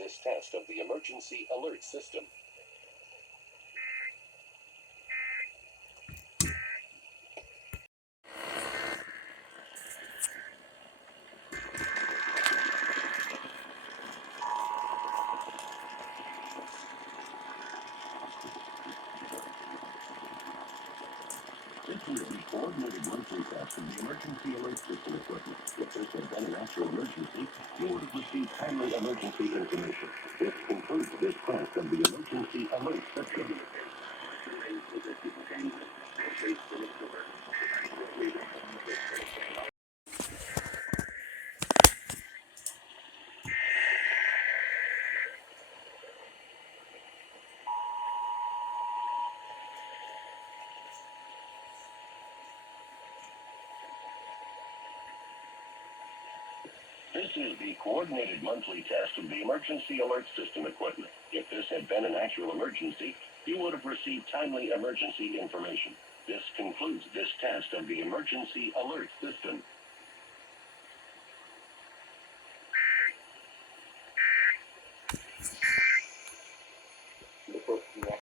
this test of the emergency alert system. This is the coordinated monthly test of the emergency alert system equipment. If this had been an actual emergency, you would have received timely emergency information. This concludes this test of the emergency alert system. This is the coordinated monthly test of the emergency alert system equipment. If this had been an actual emergency, you would have received timely emergency information. This concludes this test of the emergency alert system.